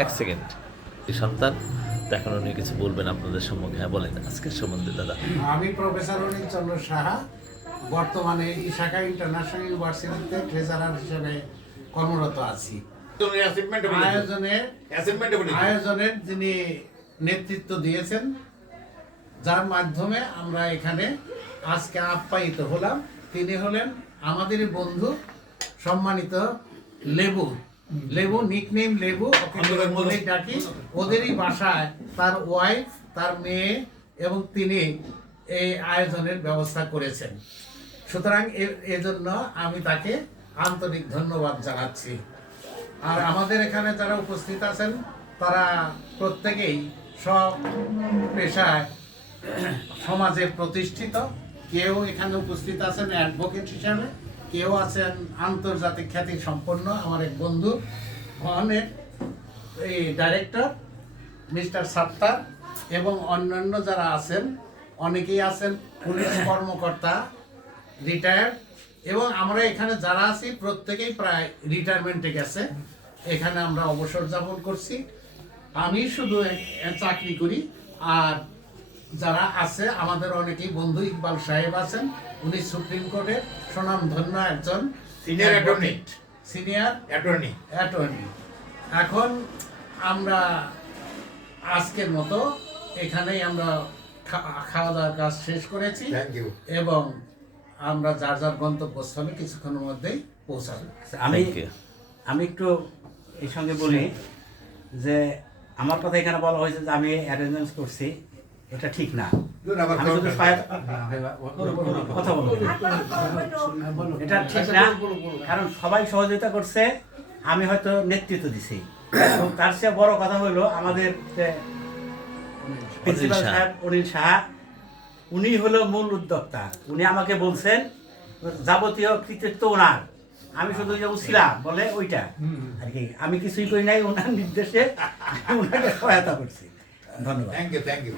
এক সেকেন্ড এই সন্তান এখন উনি কিছু বলবেন আপনাদের সম্মুখে। হ্যাঁ বলেন আজকের সম্বন্ধে দাদা। আমি প্রফেসর অনিল চন্দ্র সাহা, বর্তমানে ইশাকা ইন্টারন্যাশনাল ইউনিভার্সিটিতে ট্রেজারার হিসেবে কর্মরত আছি। আয়োজনের যিনি নেতৃত্ব দিয়েছেন, যার মাধ্যমে আমরা এখানে আজকে আপ্যায়িত হলাম, তিনি হলেন আমাদেরই বন্ধু সম্মানিত লেবু। লেবু নিকনেম লেবু, ওকে বলেই ডাকি। ওদেরই বাসায় তার ওয়াইফ, তার মেয়ে এবং তিনি এই আয়োজনের ব্যবস্থা করেছেন। সুতরাং এজন্য আমি তাকে আন্তরিক ধন্যবাদ জানাচ্ছি। আর আমাদের এখানে যারা উপস্থিত আছেন তারা প্রত্যেকেই সব পেশায় সমাজে প্রতিষ্ঠিত। কেউ এখানে উপস্থিত আছেন অ্যাডভোকেট হিসাবে, কেউ আছেন আন্তর্জাতিক খ্যাতি সম্পন্ন আমার এক বন্ধু অনেক এই ডাইরেক্টর মিস্টার সাত্তার, এবং অন্যান্য যারা আছেন অনেকেই আছেন পুলিশ কর্মকর্তা রিটায়ার্ড, এবং আমরা এখানে যারা আছি প্রত্যেকেই প্রায় রিটায়ারমেন্টে গেছে। এখানে আমরা অবসর যাপন করছি। আমি শুধু চাকরি করি। আর যারা আছে আমাদের অনেকেই বন্ধু, ইকবাল সাহেব আছেন, উনি সুপ্রিম কোর্টের স্বনামধন্য একজন সিনিয়র অ্যাটর্নি। এখন আমরা আজকের মতো এখানেই আমরা খাওয়া দাওয়ার কাজ শেষ করেছি এবং আমরা যার যার গন্তব্যস্থলে কিছুক্ষণের মধ্যেই পৌঁছাবো। আমি একটু এই সঙ্গে বলি যে আমার কথা এখানে বলা হয়েছে যে আমি অ্যারেঞ্জমেন্ট করছি, এটা ঠিক না। আমি শুধু কথা বলবো, এটা ঠিক না, কারণ সবাই সহযোগিতা করছে, আমি হয়তো নেতৃত্ব দিছি। এবং তার চেয়ে বড় কথা হলো আমাদের প্রিন্সিপাল সাহেব অনিল সাহা, উনি হলো মূল উদ্যোক্তা। উনি আমাকে বলছেন যাবতীয় কৃতিত্ব ওনার, আমি শুধু যে ছিলাম বলে ওইটা আর কি, আমি কিছুই করি নাই, ওনার নির্দেশে ওনাকে সহায়তা করছি। ধন্যবাদ। Thank you.